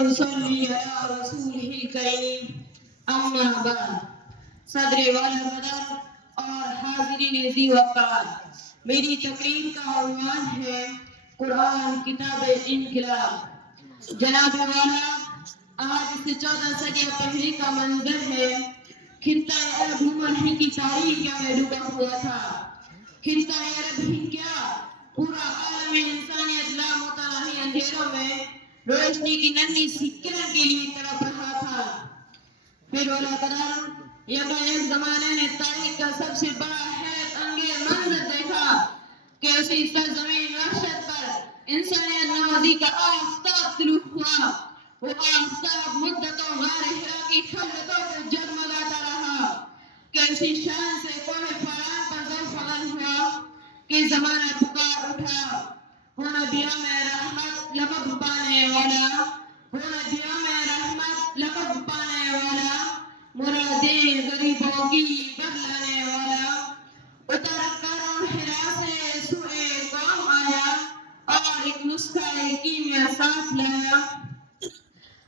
ونصلي على رسوله الكريم اما بعد صدر والا بدر اور حاضرین ذی وقار میری تقریر کا عنوان ہے قرآن کتاب انقلاب جناب والا آج سے 14 صدیاں پہلے کا منظر ہے خطہ عرب ہند کی تاریخ میں ڈوبا ہوا تھا خطہ عرب ہند کیا پورا عالم انسانیت لامتناہی اندھیروں میں روشنی کی ننھی سی کرن کے لیے تڑپ رہا تھا پھر اولا قدر ایک زمانے نے تاریخ کا سب سے بڑا حیرت انگیز منظر دیکھا کہ اسی سرزمین وحشت پر انسانیت نوازی کا آفتاب طلوع ہوا وہ آفتاب مدتوں غار ہرا کی خلوتوں کو جگمگاتا رہا کہ اسی شان سے کوہ فاران پر ذوفغن ہوا کہ زمانہ پکار اٹھا وہ نبیوں میں رحمت لقب پانے والا وہ نبیوں میں رحمت لقب پانے والا مرادیں غریبوں کی بدلانے والا اتر کر ہرا سے سوئے قوم آیا اور ایک نسخہ کیمیا ساتھ لایا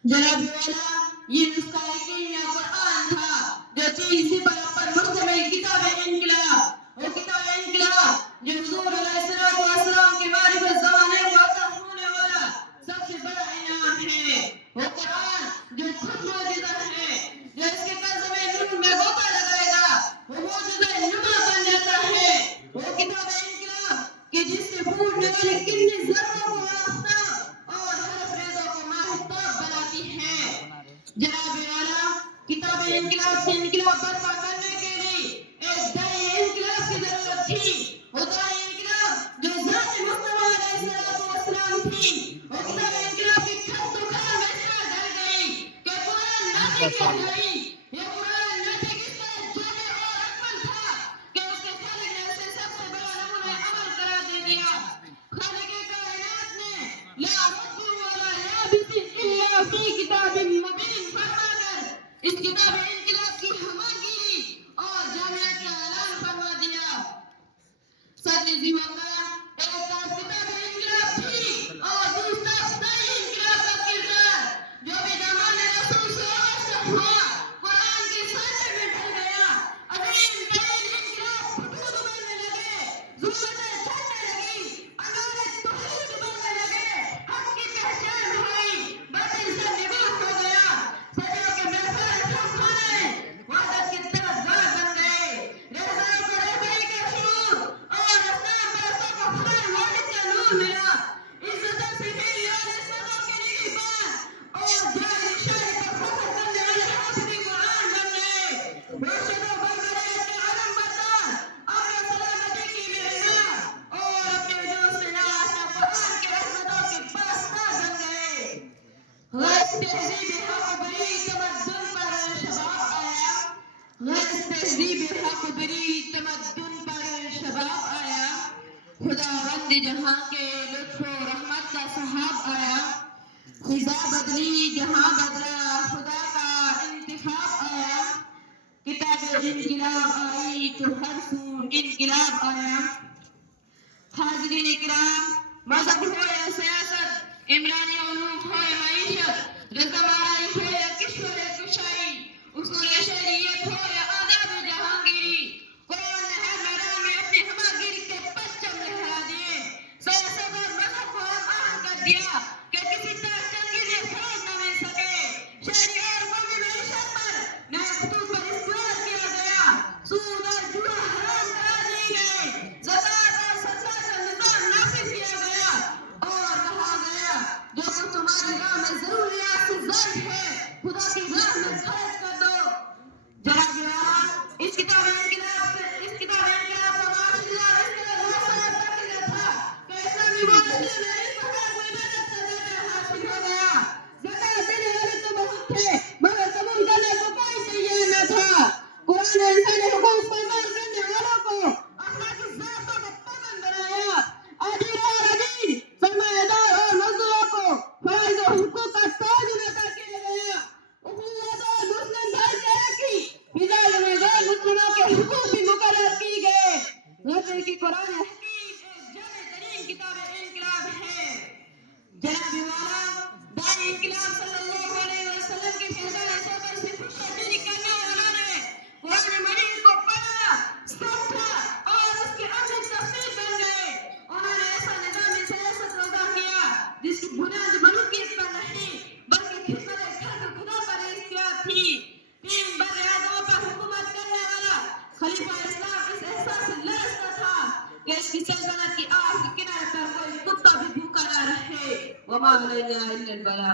جناب والا یہ نسخہ کیمیا قرآن تھا جو 30 سپاروں پر مشتمل کتاب انقلاب وہ کتاب انقلاب جو حضور علیہ السلام کے معرفت زمانے کو عطا ہونے والا سب سے بڑا انعام ہے وہ قرآن جو خود معجزہ ہے جو اس کے قرض میں نور میں غوطہ لگائے گا وہ معجزہ نما بن جاتا ہے وہ کتاب انقلاب کہ جس سے پھوٹنے والی کنی ذروں کو آفتاب اور حرف ریزوں کو ماہتاب بناتی ہے جناب والا کتاب انقلاب سے انقلاب برپا کرنے کے لیے ایک دائی انقلاب کی ضرورت تھی وہ دائی انقلاب جو ذات مصطفیٰ علیہ السلام تھی وہ کتاب انقلاب کی کھت و کھا میں اس طرح ڈل گئی کہ قرآن ناطق ہو گئی یہ قرآن ناطق اس طرح جامع اور اکمل تھا کہ اس کے خالق نے اسے سب سے بڑا نمونہ عمل قرار دے دیا خالق کائنات نے لا رب ولا یابس الا فی کتاب مبین فرما کر اس کتاب انقلاب کی ہماگیری اور جامعیت کا اعلان فرما دیا صدر ذی وقار ایک طرف کتاب انقلاب تھی اور دوسرا دائی انقلاب کا کردار جو بھی دامان رسول سے وابستہ ہوا قرآن کی سانچے میں ڈھل گیا عظیم ترین انقلاب فتوح بننے لگے ظلمتیں چھٹنے لگی انوار توحید بننے لگے حق کی پہچان ہوئی باطل سے نگاہ ہو گیا صدیوں کے محفل ٹھمکانے وحدت کی طرفدار بن گئے رہبروں کو رہبری کا شعور اور اسلام پرستوں کو خدا واحد کا نور ملا عزت و سبیل اور عصمتوں کے نگہبان اور جاہل شاہی پر فخر کرنے والے حافظ قرآن بن گئے مرشد و بربریت کے علم بردار امن و سلامتی کی مہمان اور اپنے وجود سے ناشنا قرآن کے رحمتوں کے پاسدار بن گئے غرض تہذیب حق بری تمدن پر شباب آیا غرض تہذیب حق بری تمدن پر شباب آیا خداوند جہاں کے لطف و رحمت کا سحاب آیا خدا بدلی جہاں بدلا خدا کا انتخاب آیا کتاب انقلاب آئی تو ہر سو انقلاب آیا حاضرین کرام مذہب ہو یا سیاست عمرانی علوم ہو یا معیشت رزمارائی ہو یا کشور کشائی اصول شریعت ہو یا آداب جہانگیری قرآن نے ہر میدان میں اپنی ہماگیری کے پرچم لہرا دیے سیاست اور مذہب کو ہم آہنگ کر دیا کہ کسی طرح چنگیزی فروغ نہ مل سکے شہری اور قومی معیشت پر نئے خطوط پر اختیار کیا گیا سود اور جوا حرام قرار دیے گئے زکوٰۃ اور صدقہ کا نظام نافذ کیا گیا اور کہا گیا جو کچھ تمہاری راہ میں ضروریات کی سلطنت کی آگ کے کنارے پر کوئی کتا بھی بھوکا نہ رہے وما علینا الا البلاغ